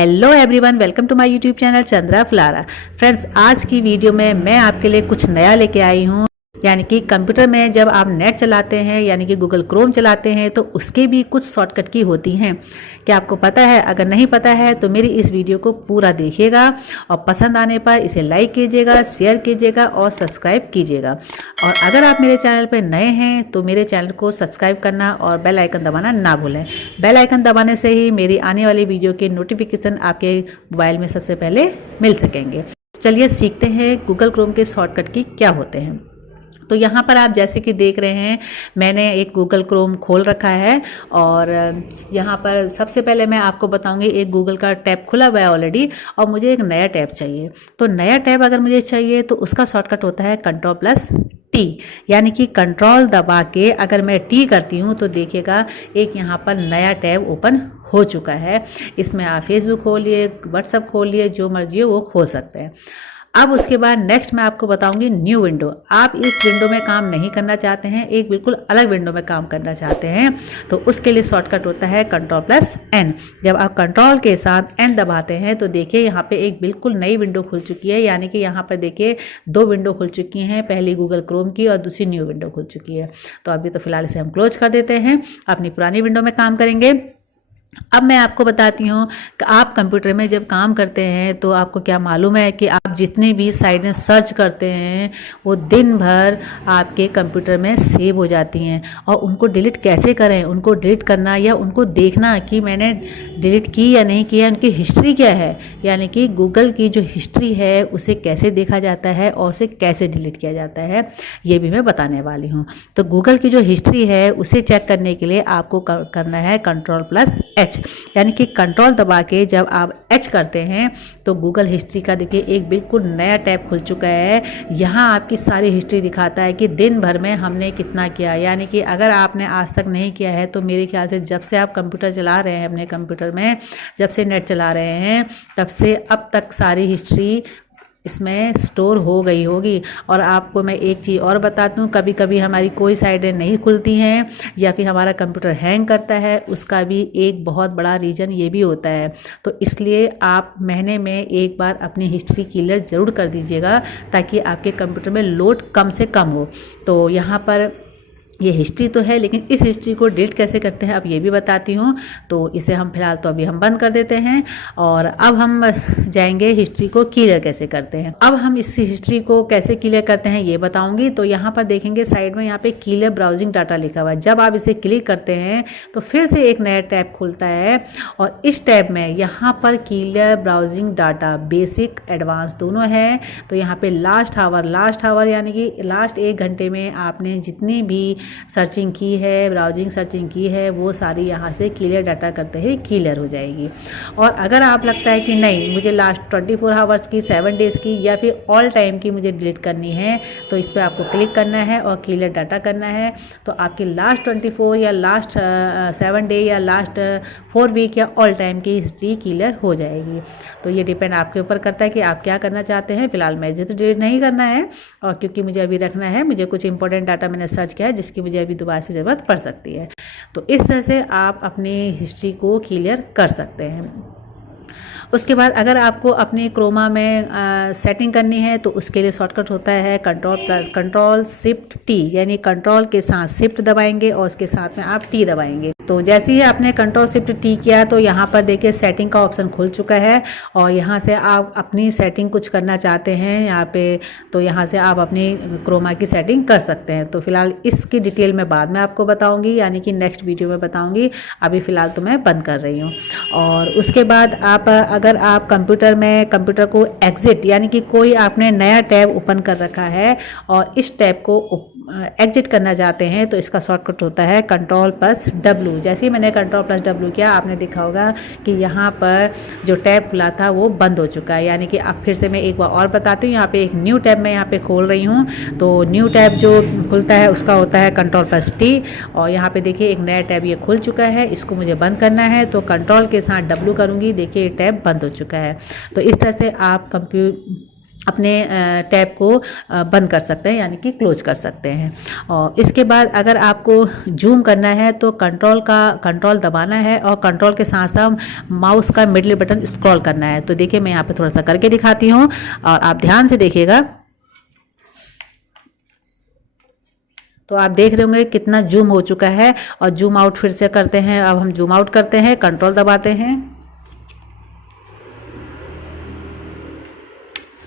Hello everyone, welcome to my YouTube channel Chandra फ्लारा। Friends, आज की वीडियो में मैं आपके लिए कुछ नया लेके आई हूँ। यानी कि कंप्यूटर में जब आप नेट चलाते हैं यानी कि गूगल क्रोम चलाते हैं तो उसके भी कुछ शॉर्टकट की होती हैं। क्या आपको पता है? अगर नहीं पता है तो मेरी इस वीडियो को पूरा देखिएगा और पसंद आने पर इसे लाइक कीजिएगा, शेयर कीजिएगा और सब्सक्राइब कीजिएगा। और अगर आप मेरे चैनल पर नए हैं तो मेरे चैनल को सब्सक्राइब करना और बेल आइकन दबाना ना भूलें। बेल आइकन दबाने से ही मेरी आने वाली वीडियो के नोटिफिकेशन आपके मोबाइल में सबसे पहले मिल सकेंगे। चलिए सीखते हैं गूगल क्रोम के शॉर्टकट की क्या होते हैं। तो यहाँ पर आप जैसे कि देख रहे हैं, मैंने एक गूगल क्रोम खोल रखा है और यहाँ पर सबसे पहले मैं आपको बताऊंगी, एक गूगल का टैब खुला हुआ है ऑलरेडी और मुझे एक नया टैब चाहिए। तो नया टैब अगर मुझे चाहिए तो उसका शॉर्टकट होता है Ctrl+T। यानी कि कंट्रोल दबा के अगर मैं टी करती हूँ तो देखिएगा एक यहाँ पर नया टैब ओपन हो चुका है। इसमें आप फेसबुक खोलिए, व्हाट्सएप खोलिए, जो मर्जी हो वो खोल सकते हैं। अब उसके बाद नेक्स्ट मैं आपको बताऊंगी न्यू विंडो। आप इस विंडो में काम नहीं करना चाहते हैं, एक बिल्कुल अलग विंडो में काम करना चाहते हैं तो उसके लिए शॉर्टकट होता है Ctrl+N। जब आप कंट्रोल के साथ N दबाते हैं तो देखिए यहाँ पे एक बिल्कुल नई विंडो खुल चुकी है। यानी कि यहाँ पर देखिए दो विंडो खुल चुकी हैं, पहली गूगल क्रोम की और दूसरी न्यू विंडो खुल चुकी है। तो अभी तो फिलहाल इसे हम क्लोज कर देते हैं, अपनी पुरानी विंडो में काम करेंगे। अब मैं आपको बताती हूँ कि आप कंप्यूटर में जब काम करते हैं तो आपको क्या मालूम है कि आप जितने भी साइटें सर्च करते हैं वो दिन भर आपके कंप्यूटर में सेव हो जाती हैं। और उनको डिलीट कैसे करें? उनको डिलीट करना या उनको देखना कि मैंने डिलीट की या नहीं किया, उनकी हिस्ट्री क्या है, यानी कि गूगल की जो हिस्ट्री है उसे कैसे देखा जाता है और उसे कैसे डिलीट किया जाता है, ये भी मैं बताने वाली हूँ। तो गूगल की जो हिस्ट्री है उसे चेक करने के लिए आपको करना है Ctrl+H। यानी कि कंट्रोल दबा के जब आप H करते हैं तो गूगल हिस्ट्री का देखिए एक बिल्कुल नया टैब खुल चुका है। यहाँ आपकी सारी हिस्ट्री दिखाता है कि दिन भर में हमने कितना किया। यानी कि अगर आपने आज तक नहीं किया है तो मेरे ख्याल से जब से आप कंप्यूटर चला रहे हैं, अपने कंप्यूटर में जब से नेट चला रहे हैं तब से अब तक सारी हिस्ट्री इसमें स्टोर हो गई होगी। और आपको मैं एक चीज़ और बताती हूँ, कभी कभी हमारी कोई साइटें नहीं खुलती हैं या फिर हमारा कंप्यूटर हैंग करता है, उसका भी एक बहुत बड़ा रीज़न ये भी होता है। तो इसलिए आप महीने में एक बार अपनी हिस्ट्री क्लियर ज़रूर कर दीजिएगा ताकि आपके कंप्यूटर में लोड कम से कम हो। तो यहाँ पर ये हिस्ट्री तो है, लेकिन इस हिस्ट्री को डिलीट कैसे करते हैं अब ये भी बताती हूँ। तो इसे हम फिलहाल तो अभी हम बंद कर देते हैं और अब हम जाएंगे हिस्ट्री को क्लियर कैसे करते हैं। अब हम इस हिस्ट्री को कैसे क्लियर करते हैं ये बताऊंगी। तो यहाँ पर देखेंगे साइड में यहाँ पे क्लियर ब्राउजिंग डाटा लिखा हुआ है। जब आप इसे क्लिक करते हैं तो फिर से एक नया टैब खुलता है और इस टैब में यहाँ पर clear browsing data basic advance दोनों है। तो यहाँ पे लास्ट आवर यानी कि लास्ट 1 घंटे में आपने जितनी भी सर्चिंग की है, ब्राउजिंग सर्चिंग की है, वो सारी यहाँ से क्लियर डाटा करते ही क्लियर हो जाएगी। और अगर आप लगता है कि नहीं मुझे लास्ट 24 आवर्स की, 7 डेज़ की या फिर ऑल टाइम की मुझे डिलीट करनी है तो इस पर आपको क्लिक करना है और क्लियर डाटा करना है। तो आपकी लास्ट 24 या लास्ट 7 डे या लास्ट 4 वीक या ऑल टाइम की हिस्ट्री क्लियर हो जाएगी। तो ये डिपेंड आपके ऊपर करता है कि आप क्या करना चाहते हैं। फिलहाल मुझे तो डिलीट नहीं करना है और क्योंकि मुझे अभी रखना है, मुझे कुछ इंपॉर्टेंट डाटा मैंने सर्च किया है जिसकी मुझे अभी दोबारा से ज़रूरत पड़ सकती है। तो इस तरह से आप अपनी हिस्ट्री को क्लियर कर सकते हैं। उसके बाद अगर आपको अपने क्रोमा में सेटिंग करनी है तो उसके लिए शॉर्टकट होता है Ctrl+Shift+T। यानी कंट्रोल के साथ शिफ्ट दबाएंगे और उसके साथ में आप टी दबाएंगे। तो जैसे ही आपने Ctrl+Shift+T किया तो यहाँ पर देखिए सेटिंग का ऑप्शन खुल चुका है और यहाँ से आप अपनी सेटिंग कुछ करना चाहते हैं यहाँ पे तो यहाँ से आप अपनी क्रोमा की सेटिंग कर सकते हैं। तो फिलहाल इसकी डिटेल में बाद में आपको बताऊँगी, यानी कि नेक्स्ट वीडियो में बताऊँगी। अभी फ़िलहाल तो मैं बंद कर रही हूँ। और उसके बाद आप अगर आप कंप्यूटर को एग्जिट यानी कि कोई आपने नया टैब ओपन कर रखा है और इस टैब को एग्जिट करना चाहते हैं तो इसका शॉर्टकट होता है Ctrl+W। जैसे ही मैंने Ctrl+W किया आपने देखा होगा कि यहाँ पर जो टैब खुला था वो बंद हो चुका है। यानी कि अब फिर से मैं एक बार और बताती हूँ, यहाँ पे एक न्यू टैब मैं यहाँ पे खोल रही हूँ। तो न्यू टैब जो खुलता है उसका होता है Ctrl+T और यहाँ पे देखिए एक नया टैब ये खुल चुका है, इसको मुझे बंद करना है तो कंट्रोल के साथ W करूँगी, देखिए ये टैब बंद हो चुका है। तो इस तरह से आप अपने टैब को बंद कर सकते हैं, यानी कि क्लोज कर सकते हैं। और इसके बाद अगर आपको जूम करना है तो कंट्रोल दबाना है और कंट्रोल के साथ साथ माउस का मिडिल बटन स्क्रॉल करना है। तो देखिए मैं यहाँ पे थोड़ा सा करके दिखाती हूँ और आप ध्यान से देखिएगा। तो आप देख रहे होंगे कितना जूम हो चुका है। और जूम आउट फिर से करते हैं। अब हम जूम आउट करते हैं, कंट्रोल दबाते हैं।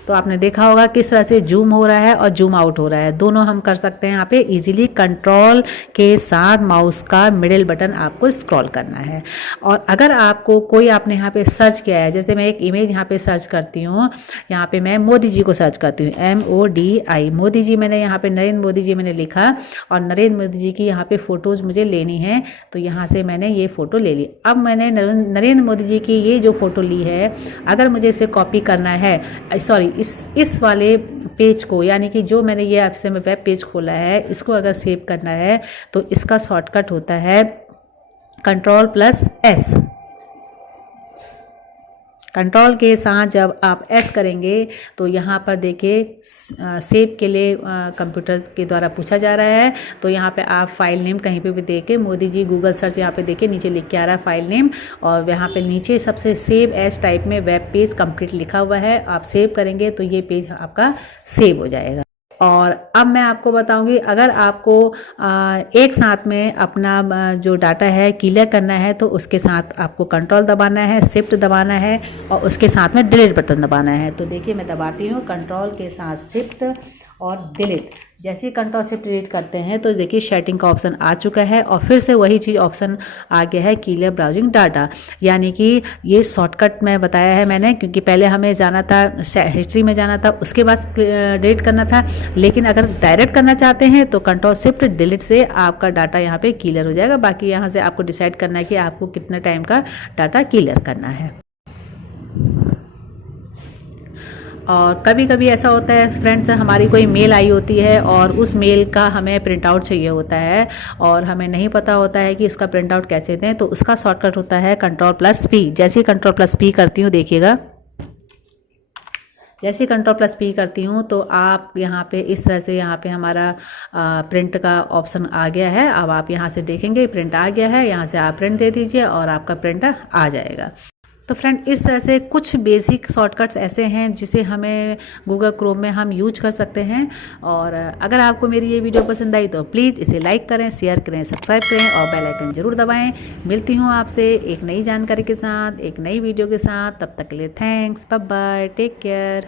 तो आपने देखा होगा किस तरह से जूम हो रहा है और जूम आउट हो रहा है, दोनों हम कर सकते हैं यहाँ पे इजीली। कंट्रोल के साथ माउस का मिडिल बटन आपको स्क्रॉल करना है। और अगर आपको कोई आपने यहाँ पे सर्च किया है, जैसे मैं एक इमेज यहाँ पे सर्च करती हूँ, यहाँ पे मैं मोदी जी को सर्च करती हूँ, MODI मोदी जी, मैंने यहाँ पे नरेंद्र मोदी जी मैंने लिखा और नरेंद्र मोदी जी की यहाँ पे फ़ोटोज़ मुझे लेनी है। तो यहाँ से मैंने ये फ़ोटो ले ली। अब मैंने नरेंद्र मोदी जी की ये जो फ़ोटो ली है, अगर मुझे इसे कॉपी करना है, सॉरी इस वाले पेज को, यानी कि जो मैंने ये आपसे मैं वेब पेज खोला है, इसको अगर सेव करना है तो इसका शॉर्टकट होता है Ctrl+S। कंट्रोल के साथ जब आप S करेंगे तो यहाँ पर देखिए सेव के लिए कंप्यूटर के द्वारा पूछा जा रहा है। तो यहाँ पे आप फाइल नेम कहीं पे भी देके मोदी जी गूगल सर्च यहाँ पे देखिए नीचे लिख के आ रहा है फाइल नेम, और यहाँ पे नीचे सबसे सेव एज टाइप में वेब पेज कंप्लीट लिखा हुआ है। आप सेव करेंगे तो ये पेज आपका सेव हो जाएगा। और अब मैं आपको बताऊंगी, अगर आपको एक साथ में अपना जो डाटा है क्लियर करना है तो उसके साथ आपको कंट्रोल दबाना है, शिफ्ट दबाना है और उसके साथ में डिलीट बटन दबाना है। तो देखिए मैं दबाती हूँ कंट्रोल के साथ शिफ्ट और डिलीट। जैसे ही कंट्रोल से डिलीट करते हैं तो देखिए सेटिंग का ऑप्शन आ चुका है और फिर से वही चीज़ ऑप्शन आ गया है क्लियर ब्राउजिंग डाटा, यानी कि ये शॉर्टकट में बताया है मैंने, क्योंकि पहले हमें जाना था हिस्ट्री में जाना था, उसके बाद डिलीट करना था। लेकिन अगर डायरेक्ट करना चाहते हैं तो कंट्रोल शिफ्ट डिलीट से आपका डाटा यहाँ पे क्लियर हो जाएगा। बाकी यहाँ से आपको डिसाइड करना है कि आपको कितने टाइम का डाटा क्लियर करना है। और कभी कभी ऐसा होता है फ्रेंड्स, हमारी कोई मेल आई होती है और उस मेल का हमें प्रिंट आउट चाहिए होता है और हमें नहीं पता होता है कि उसका प्रिंट आउट कैसे दें। तो उसका शॉर्टकट होता है Ctrl+P। जैसे ही Ctrl+P करती हूँ, देखिएगा जैसे Ctrl+P करती हूँ तो आप यहाँ पे इस तरह से यहाँ पे हमारा प्रिंट का ऑप्शन आ गया है। अब आप यहाँ से देखेंगे प्रिंट आ गया है, यहाँ से आप प्रिंट दे दीजिए और आपका प्रिंट आ जाएगा। तो फ्रेंड इस तरह से कुछ बेसिक शॉर्टकट्स ऐसे हैं जिसे हमें गूगल क्रोम में हम यूज कर सकते हैं। और अगर आपको मेरी ये वीडियो पसंद आई तो प्लीज़ इसे लाइक करें, शेयर करें, सब्सक्राइब करें और बेल आइकन ज़रूर दबाएं। मिलती हूँ आपसे एक नई जानकारी के साथ, एक नई वीडियो के साथ। तब तक के लिए thanks, bye bye, take care.